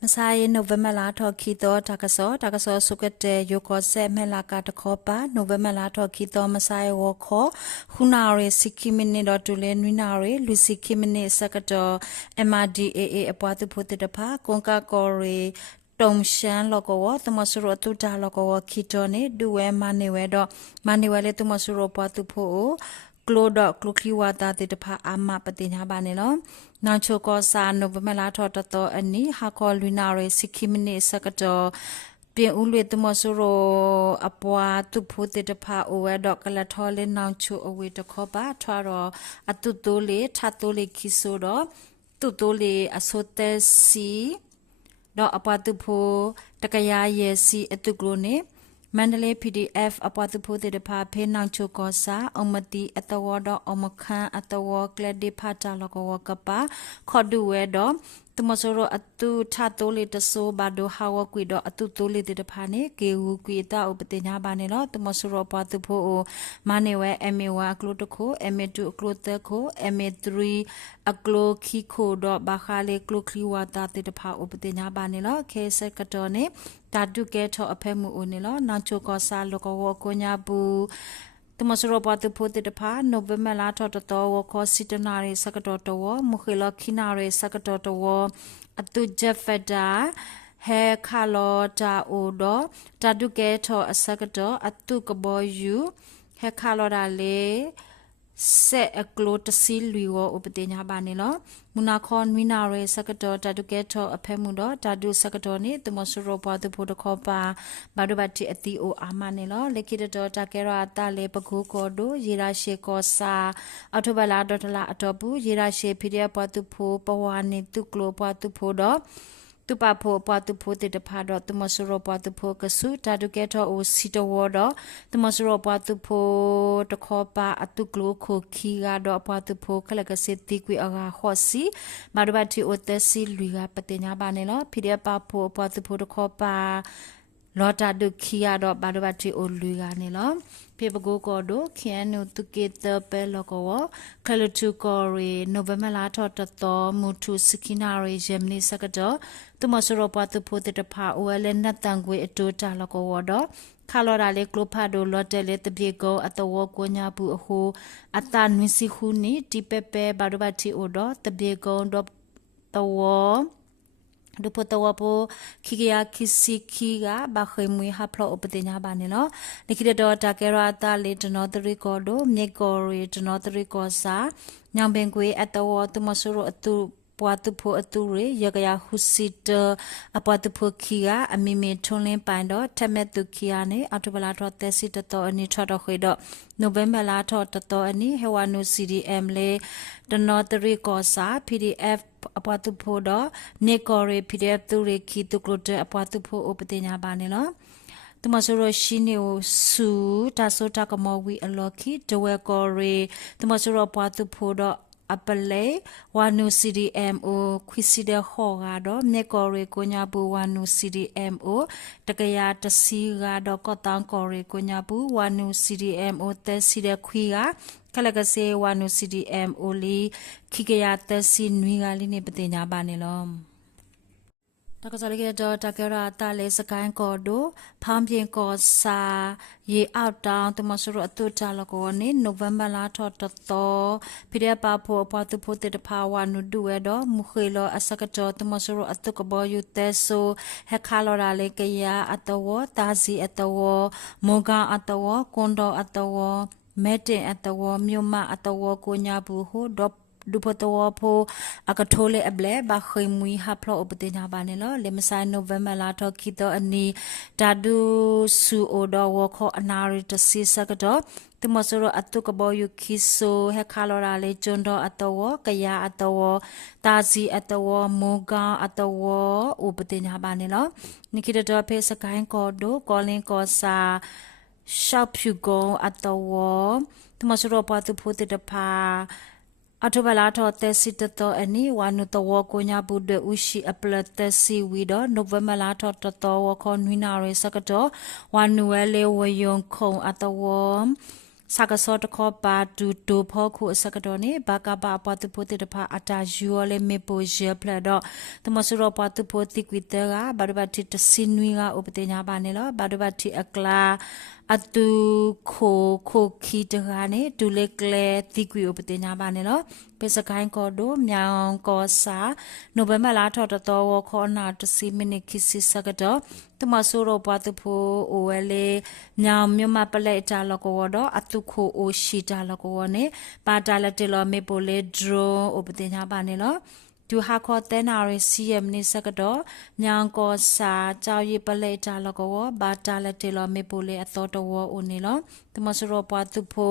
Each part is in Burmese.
Masai November la to kito takaso sukete yoko se mela kata kopa November la to kito Masai woko hunare sikimini dotule nuinare lusikimini sakato MRDAA apatu puti dapa konka kore Tongshan lokowo tumasuro tuta lokowo kitone duwe maniwe tumasuro patu po Klodo klukiwata te pa ama patinya banelo nacho ko sa November tho to ani ha ko lunare sikimini sakato pin ulwe tumasuro apwa tu phote te pha owe dok kala thole nacho awe to kho ba thwaro atu tole thatole khiso do tu tole asote si do apwa tu pho takaya ye si atu glone Mandalay PDF အပွားသူဖို့တဲ့ဖာဖေးနောင်ချိုကောစာအမတီအတဝဒအမခန်အတဝကလဒီဖာတာလကောကပါခေါ်ဒူဝဲတော့တမဆိုရအတူထတိုးလေးတဆိုးဘာဒိုဟာဝကွေတော့အတူတိုးလေးတဲ့ဖာနေကေဝူကွေတာဥပတင်ညာပါနေတော့တမဆိုရပွားသူဖို့မနေဝဲ MA1 အကလို့တခု MA2 အကလို့တခု MA3 အကလို့ခီခိုတော့ဘာခါလေးကလို့ခလီဝါတာတဲ့ဖာဥပတင်ညာပါနေတော့ခေဆက်ကတော့နေတာဒုကဲထောအဖဲမှုအိုနေလောနာချိုကောစာလောကဝကိုညာဘူးတမစရပတူဖိုတေတဖာနိုဗမလာထောတတော်ဝခောစီတနာရေစကတော်တော်မခေလခိနာရေစကတော်တော်အတုဂျက်ဖတာဟဲခါလောတာအိုဒတာဒုကဲထောအစကတော်အတုကဘောယူဟဲခါလောဒါလေဆက်အကလိုတစီလူဝဥပဒေညာပါနေလောမူနာခွန်ဝိနာရေစကတော်တာဒုကဲထောအဖဲမှုတော့တာဒုစကတော်နေတမဆရဘောတဖို့တခောပါဘာဒဘတိအတီအိုအာမနေလောလက်ခိတတော်တာကဲရာတာလေပကူကောဒိုရေရာရှေကောစာအော်တိုဘလာဒေါ်တလာအတော်ဘူးရေရာရှေဖီဒီယပေါ်သူဖို့ပဝါနေသူကလိုပေါ်သူဖို့တော့tu pa pho pa tu pho te de pha do tu mo so ro pa tu pho ka su ta du ke tho o si to wo do tu mo so ro pa tu pho to kho pa atu klo kho khi ga do pa tu pho khala ka se ti kwi aga kho si ma do ba ti o te si lui ga pa te nya ba ne lo phi de pa pho pa tu pho to kho pa lo ta du khi ga do ba do ba ti o lui ga ne lo phe pa go ko do khian no tu ke te pe lo ko khala tu ko re November la tho ta to mu thu sikina re Germany sa ka do tu mo so ro pa tu pho te ta pha o le nat tang kwe ato ta lo ko do ခါလော်ဒါလေကလိုဖာဒိုလော်တယ်လေတပြေကောအတဝကိုညာဘူးအဟိုအတနွစီခုနီတီပေပေဘာဒဘတီအိုဒတပြေကောဒတဝဒုပတဝပိုခိကယာခိစီခိကဘာခေမွေဟဖလောအပတိညာပါနေနော်နိခိတတော်တာကေရာတာလေတနောတရီကောဒိုမြေကောရီတနောတရီကောစာညံပင်ကွေအတဝတမဆူရအတူပွားသူဖို့အတူရေရကရဟုစီတအပွားသူဖို့ခီကအမီမီထွန်းလင်းပိုင်တော့ထက်မဲ့သူခီယာနေအော်တိုဘလာတော့တက်စီတတော်အနိထော်တော့ခွေတော့နိုဗ ెంబర్ လာတော့တတော်အနိဟဝနု CDM လေတနော်တရီကောစာ PDF အပွားသူဖို့တော့နေကောရီ PDF သူရေခီသူကလို့တဲ့အပွားသူဖို့ဥပဒေညာပါနေနော်တမဆိုရရှိနေဆူတာဆိုတာကမောဝီအလော်ခီဒဝဲကောရီတမဆိုရပွားသူဖို့တော့အပလေဝါနု CDMO ခွီစီတဲ့ဟောကတော့မြေကော်ရီကိုညာဘူးဝါနု CDMO တကရာတစီကတော့ကော့တန်ကော်ရီကိုညာဘူးဝါနု CDMO တက်စီတဲ့ခွီကကလကစေဝါနု CDMO လီခိကရာတက်စီနွေကလေးနေပတင်ညာပါနေလောတကစားရတဲ့တကရာတာလေစကိုင်းကော်ဒိုဖမ်းပြင်ကောစာရေအောက်တောင်တမဆရအတူတာလကောနေနိုဗ ెంబర్ လာထော်တတော်ဖိရပါဖို့အပေါ်သူဖို့တဲ့ဖာဝနုဒူဝဲတော့မူခေလောအစကတော်တမဆရအတူကဘောယူတဲဆိုဟက်ခါလော်ရာလေကရအတော်တာစီအတော်မောကအတော်ကွန်တော်အတော်မဲတင်အတော်မြို့မအတော်ကိုညာဘူးဟိုတော့ဒုပတဝဖိုအကထိုလေအဘလေဘာခိမွီဟာဖလောအပတိနာပါနေလောလေမဆိုင်နိုဗ ెంబర్ လာတော့ခိတော့အနီဒါဒူဆူအိုတော်ဝခောအနာရီတစီစကတော့တမဆရအတုကဘောယူခိဆိုဟက်ခါလော်ရာလေကျွန်းတော်အတော်ကရအတော်တာစီအတော်မောကအတော်ဥပတိနာပါနေလောနိခိတတော်ဖေစကိုင်းကောဒိုကောလင်းကောစာရှောက်ဖြူကုံအတော်တမဆရပတ်သူဖို့တဲ့ဖာအော်တိုဘလာတော့တက်စီတတော်အနီဝါနုတဝကိုညာဘူးတဲ့ဥရှိအပလတက်စီဝီတော့နိုဗ ెంబర్ လာတော့တတော်ဝခွန်နွိနာရေစကတော့ဝါနူဝဲလေဝယုံခုံအတော် Sakaso to call ba do poku sakadoni, Bagaba patu put it pa atajule mepo je plado, the Mosuro patu poti quitera, Badabati to sinuia upetena banela, Badabati akla. Atu ko kitagane dulekle tigwi upetenya banelo pesakain kodo myang ko sa November la to ko na to si minute kisi sagato tumasuro patupo ole nyam myoma pale ta loko do atu ko o shita loko ne pa dala telo me pole dro upetenya banelo du ha ko tenare CM ni sakado nyang ko sa chao yi pale ta lako ba ta la te lo me pole atho to wo oni lo tumasuro pa tu pho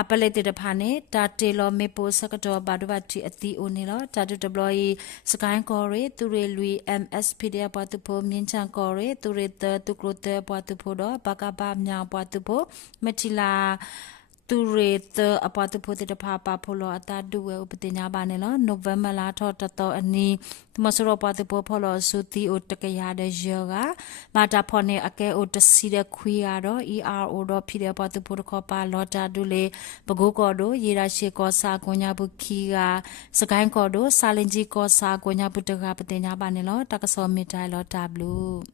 apale te phane ta te lo me po sakado ba do ba ti ati oni lo ta du deploy sky ko re tu re lui MSP de pa tu pho min chan ko re tu re tu kro te pa tu pho do ba ka ba nya pa tu pho metila tu re the apatu phote de papa pholo ata duwe upatenya banelo November la tho tato ani tmasoro patu po pholo suti o takaya de yoga mata phone ake o tasi de khwi ro ERO do phide patu pho ko pa lota dule bago ko do yira she ko sa konya bu khi ga sakai ko do salinji ko sa konya bu taga patenya banelo takaso mitai lo tablu